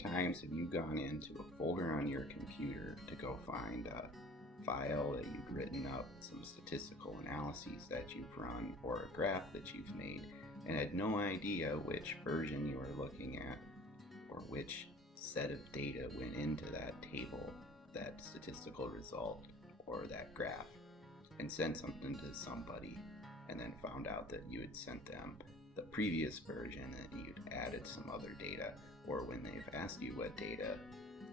times have you gone into a folder on your computer to go find a file that you've written up, some statistical analyses that you've run, or a graph that you've made, and had no idea which version you were looking at or which set of data went into that table, that statistical result, or that graph, and sent something to somebody and then found out that you had sent them the previous version and you'd added some other data, or when they've asked you what data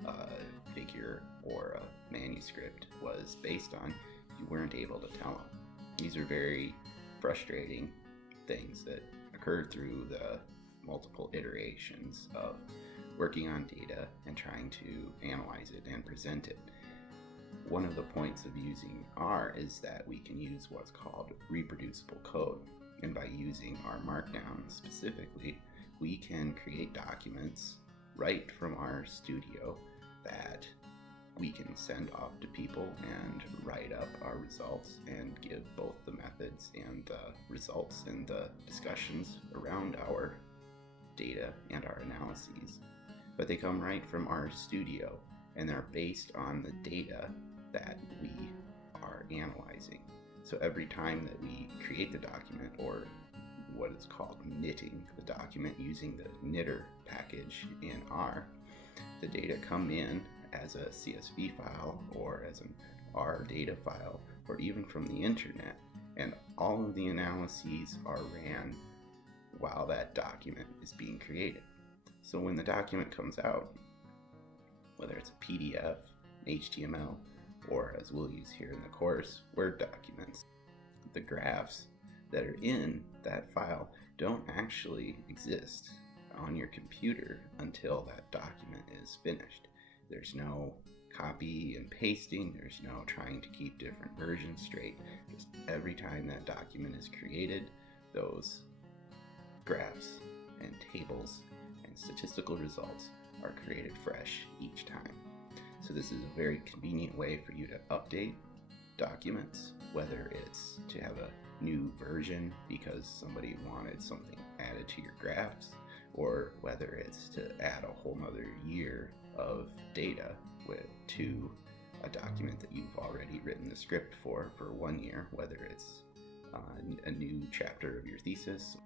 a figure or a manuscript was based on, you weren't able to tell them. These are very frustrating things that occur through the multiple iterations of working on data and trying to analyze it and present it. One of the points of using R is that we can use what's called reproducible code. And by using R Markdown specifically, we can create documents right from our studio that we can send off to people and write up our results and give both the methods and the results and the discussions around our data and our analyses. But they come right from our studio and they're based on the data that we are analyzing. So every time that we create the document, or what is called knitting the document using the knitter package in R, the data come in as a CSV file or as an R data file, or even from the internet, and all of the analyses are ran while that document is being created. So when the document comes out, whether it's a PDF, HTML, or as we'll use here in the course, Word documents, the graphs that are in that file don't actually exist on your computer until that document is finished. There's no copy and pasting, there's no trying to keep different versions straight. Just every time that document is created, those graphs and tables and statistical results are created fresh each time. So this is a very convenient way for you to update documents, whether it's to have a new version because somebody wanted something added to your graphs, or whether it's to add a whole nother year of data to a document that you've already written the script for 1 year, whether it's a new chapter of your thesis,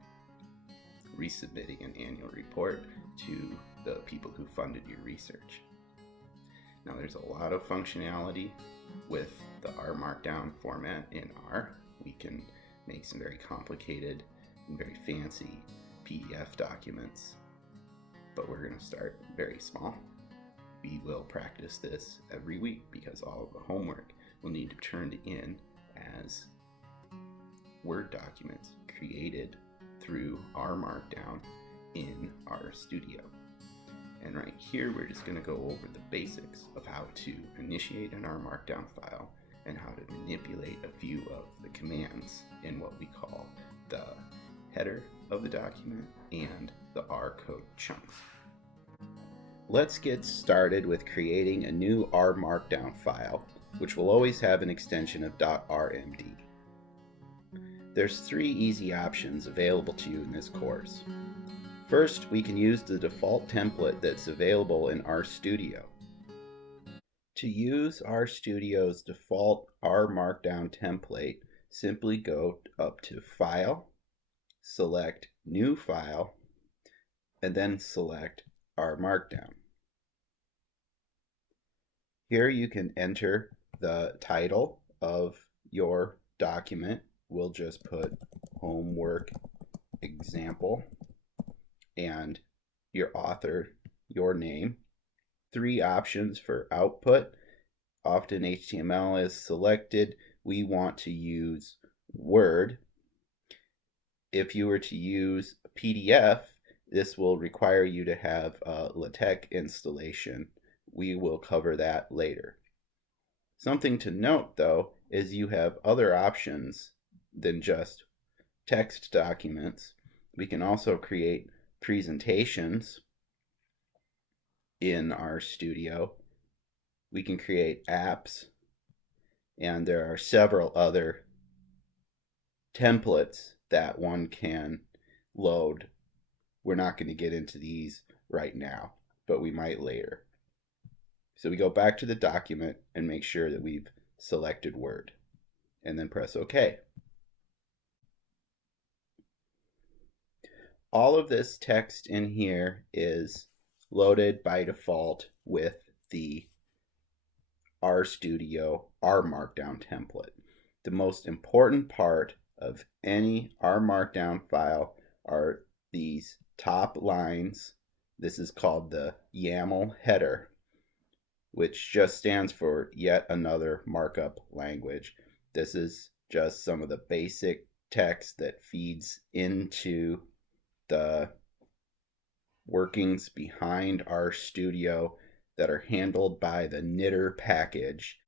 resubmitting an annual report to the people who funded your research. Now there's a lot of functionality with the R Markdown format in R. We can make some very complicated and very fancy PDF documents, but we're going to start very small. We will practice this every week because all of the homework will need to be turned in as Word documents created through R Markdown in our studio. And right here, we're just going to go over the basics of how to initiate an R Markdown file and how to manipulate a few of the commands in what we call the header of the document and the R code chunks. Let's get started with creating a new R Markdown file, which will always have an extension of .rmd. There's 3 easy options available to you in this course. First, we can use the default template that's available in RStudio. To use RStudio's default R Markdown template, simply go up to File, select New File, and then select R Markdown. Here you can enter the title of your document. We'll just put Homework Example, and your author, your name. 3 options for output. Often HTML is selected. We want to use Word. If you were to use a PDF, this will require you to have a LaTeX installation. We will cover that later. Something to note, though, is you have other options than just text documents. We can also create presentations in RStudio. We can create apps, and there are several other templates that one can load. We're not going to get into these right now, but we might later. So we go back to the document and make sure that we've selected Word, and then press OK. All of this text in here is loaded by default with the RStudio R Markdown template. The most important part of any R Markdown file are these top lines. This is called the YAML header, which just stands for yet another markup language. This is just some of the basic text that feeds into the workings behind RStudio that are handled by the knitter package.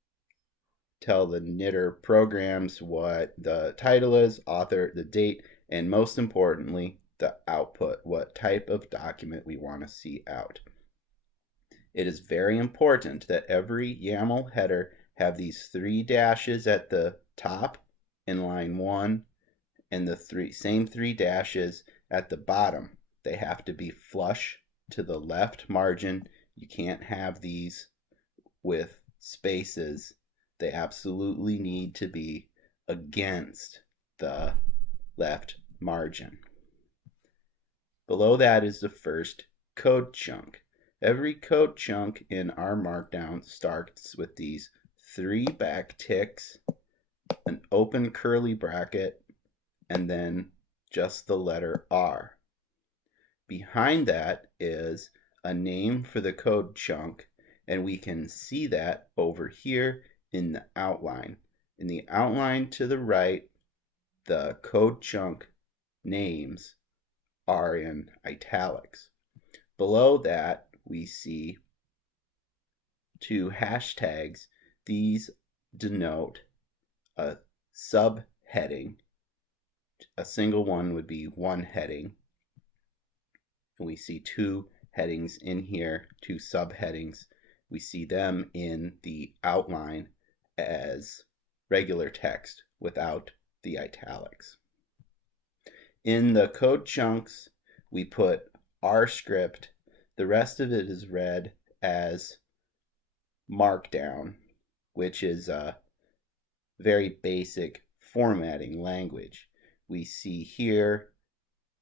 Tell the knitter programs what the title is, author, the date, and most importantly, the output, what type of document we want to see out. It is very important that every YAML header have these 3 dashes at the top in line 1 and the same 3 dashes at the bottom. They have to be flush to the left margin. You can't have these with spaces. They absolutely need to be against the left margin. Below that is the first code chunk. Every code chunk in R Markdown starts with these 3 backticks, an open curly bracket, and then just the letter R. Behind that is a name for the code chunk, and we can see that over here in the outline. In the outline to the right, the code chunk names are in italics. Below that, we see 2 hashtags. These denote a subheading. A single one would be one heading. And we see 2 headings in here, 2 subheadings. We see them in the outline as regular text without the italics. In the code chunks, we put R script. The rest of it is read as Markdown, which is a very basic formatting language. We see here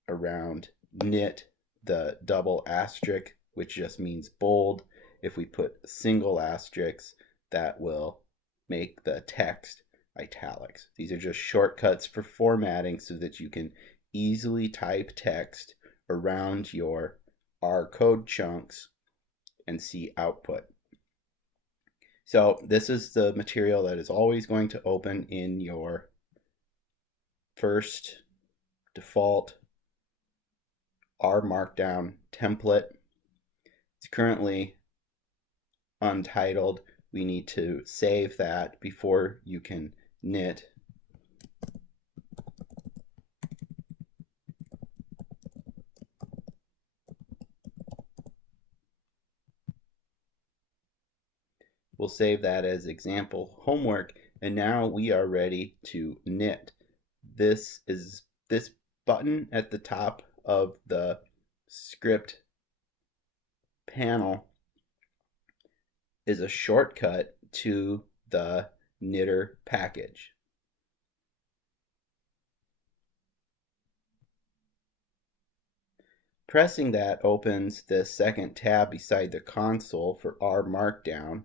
around knit the double asterisk, which just means bold. If we put single asterisks, that will make the text italics. These are just shortcuts for formatting so that you can easily type text around your R code chunks and see output. So this is the material that is always going to open in your first default R Markdown template. It's currently untitled. We need to save that before you can knit. We'll save that as example homework, and now we are ready to knit. This button at the top of the script panel is a shortcut to the knitter package. Pressing that opens the second tab beside the console for R Markdown.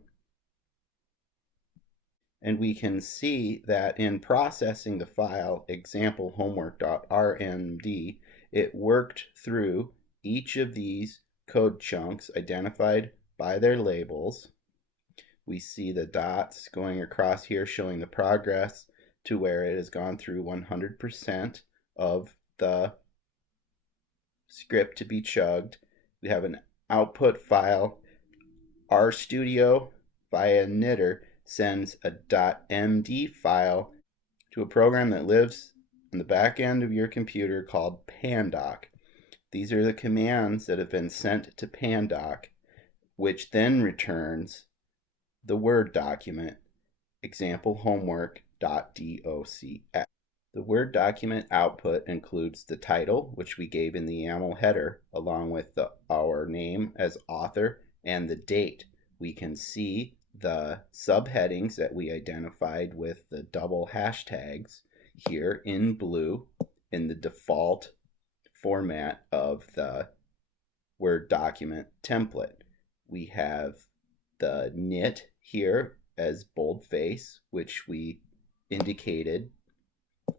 And we can see that in processing the file example homework.rmd, it worked through each of these code chunks identified by their labels. We see the dots going across here showing the progress to where it has gone through 100% of the script to be chugged. We have an output file. RStudio via knitter sends a .md file to a program that lives on the back end of your computer called Pandoc. These are the commands that have been sent to Pandoc, which then returns the Word document, example homework.docx. The Word document output includes the title, which we gave in the YAML header, along with our name as author and the date. We can see the subheadings that we identified with the double hashtags here in blue in the default format of the Word document template. We have the knit here as boldface, which we indicated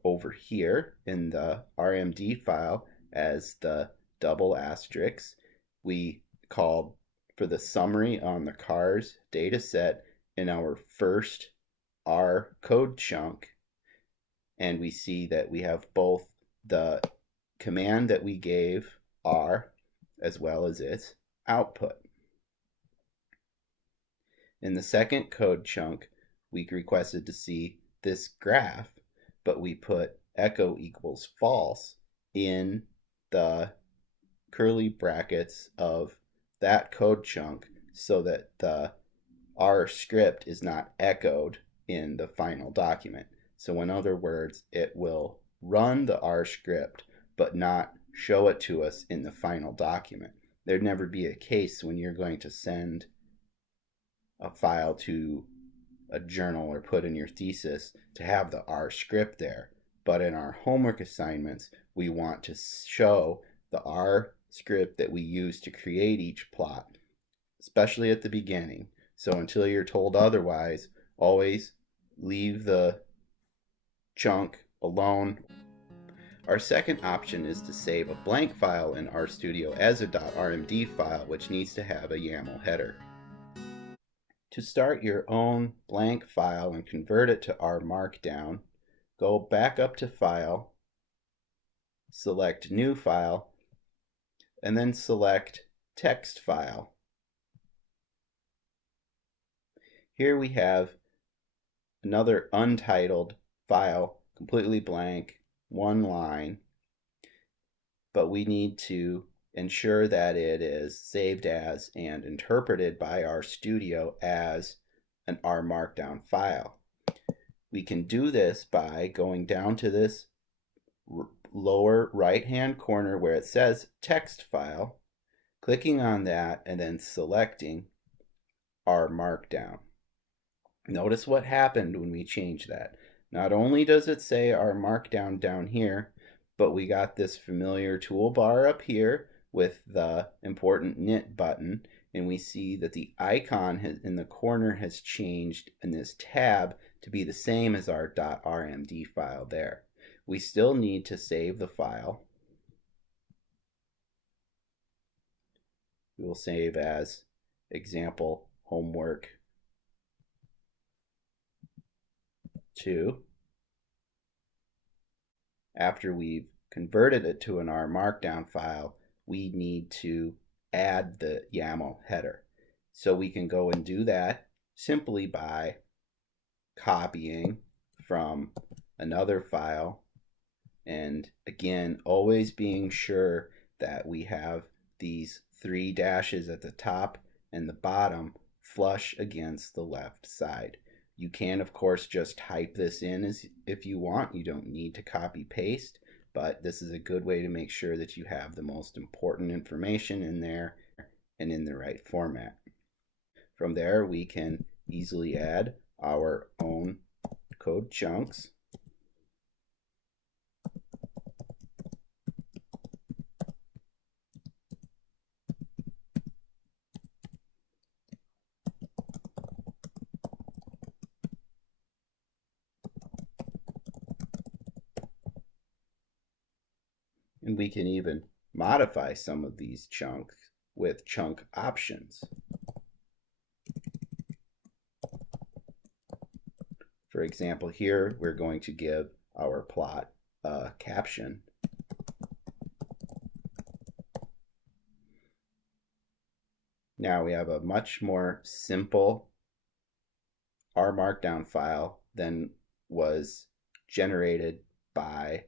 over here in the RMD file as the double asterisk. We called for the summary on the cars data set in our first R code chunk, and we see that we have both the command that we gave R as well as its output. In the second code chunk, we requested to see this graph, but we put echo equals false in the curly brackets of that code chunk so that the R script is not echoed in the final document. So in other words, it will run the R script but not show it to us in the final document. There'd never be a case when you're going to send a file to a journal or put in your thesis to have the R script there. But in our homework assignments, we want to show the R script that we use to create each plot, especially at the beginning. So until you're told otherwise, always leave the chunk alone. Our second option is to save a blank file in RStudio as a .rmd file, which needs to have a YAML header. To start your own blank file and convert it to R Markdown, go back up to File, select New File, and then select Text File. Here we have another untitled file, completely blank, one line, but we need to ensure that it is saved as and interpreted by RStudio as an R Markdown file. We can do this by going down to this lower right-hand corner where it says text file, clicking on that, and then selecting R Markdown. Notice what happened when we changed that. Not only does it say R Markdown down here, but we got this familiar toolbar up here with the important knit button, and we see that the icon in the corner has changed in this tab to be the same as our .rmd file there. We still need to save the file. We will save as example homework 2. After we've converted it to an R Markdown file, we need to add the YAML header. So we can go and do that simply by copying from another file, and again, always being sure that we have these 3 dashes at the top and the bottom flush against the left side. You can, of course, just type this in if you want. You don't need to copy paste, but this is a good way to make sure that you have the most important information in there and in the right format. From there, we can easily add our own code chunks. And we can even modify some of these chunks with chunk options. For example, here we're going to give our plot a caption. Now we have a much more simple R Markdown file than was generated by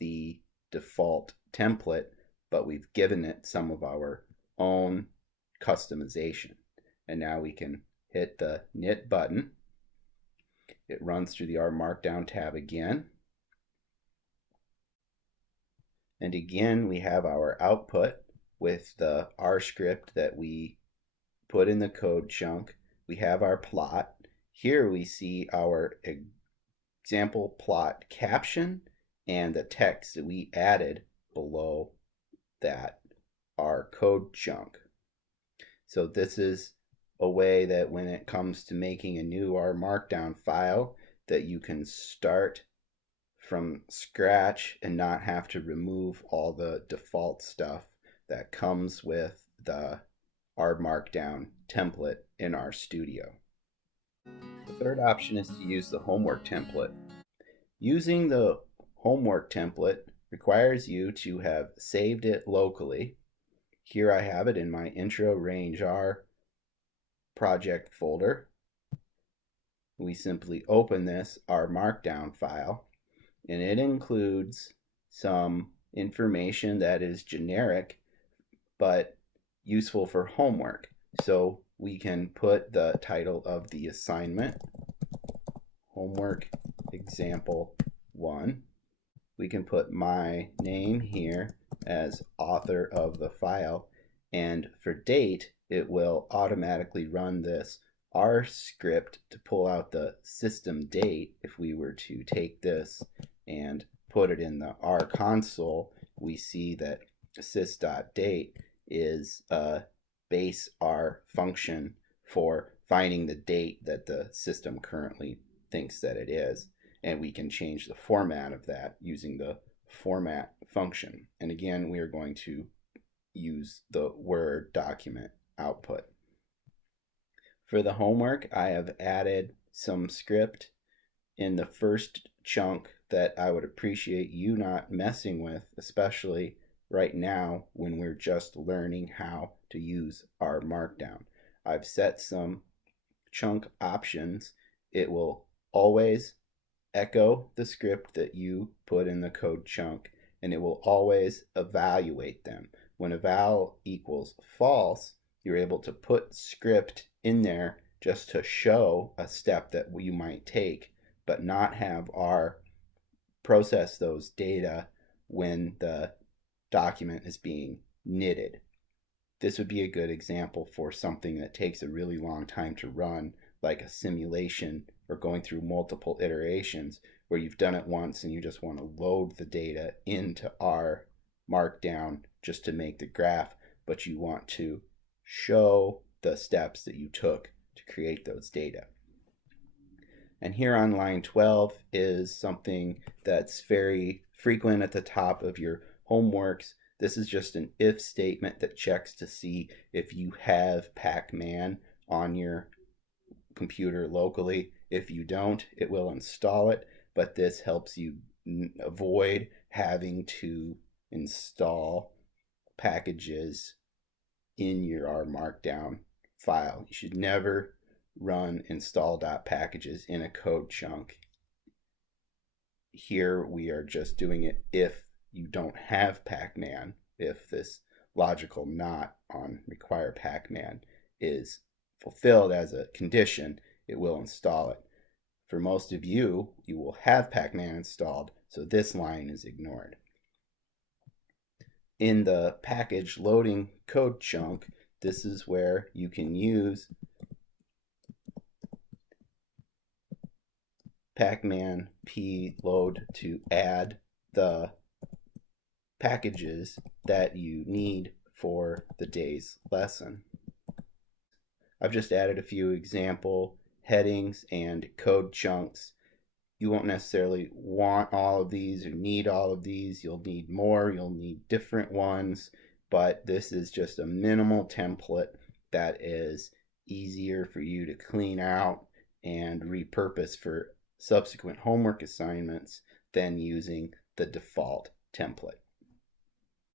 the default template, but we've given it some of our own customization. And now we can hit the knit button. It runs through the R Markdown tab again. And again, we have our output with the R script that we put in the code chunk. We have our plot. Here we see our example plot caption and the text that we added below that R code chunk. So this is a way that when it comes to making a new R Markdown file, that you can start from scratch and not have to remove all the default stuff that comes with the R Markdown template in RStudio. The third option is to use the homework template. Using the homework template requires you to have saved it locally. Here I have it in my intro range R project folder. We simply open this R Markdown file, and it includes some information that is generic but useful for homework. So we can put the title of the assignment, homework example 1. We can put my name here as author of the file, and for date it will automatically run this R script to pull out the system date. If we were to take this and put it in the R console, we see that sys.date is a base R function for finding the date that the system currently thinks that it is, and we can change the format of that using the format function. And again, we are going to use the Word document output. For the homework, I have added some script in the first chunk that I would appreciate you not messing with, especially right now when we're just learning how to use R Markdown. I've set some chunk options. It will always echo the script that you put in the code chunk, and it will always evaluate them. When eval equals false, you're able to put script in there just to show a step that you might take, but not have R process those data when the document is being knitted. This would be a good example for something that takes a really long time to run, like a simulation or going through multiple iterations, where you've done it once and you just want to load the data into R Markdown just to make the graph, but you want to show the steps that you took to create those data. And here on line 12 is something that's very frequent at the top of your homeworks. This is just an if statement that checks to see if you have Pac-Man on your computer locally. If you don't, it will install it, but this helps you avoid having to install packages in your R Markdown file. You should never run install.packages in a code chunk. Here we are just doing it if you don't have Pac-Man. If this logical not on require Pac-Man is fulfilled as a condition, it will install it. For most of you, you will have Pac-Man installed, so this line is ignored. In the package loading code chunk, this is where you can use Pac-Man p load to add the packages that you need for the day's lesson. I've just added a few example headings and code chunks. You won't necessarily want all of these or need all of these. You'll need more, you'll need different ones, but this is just a minimal template that is easier for you to clean out and repurpose for subsequent homework assignments than using the default template.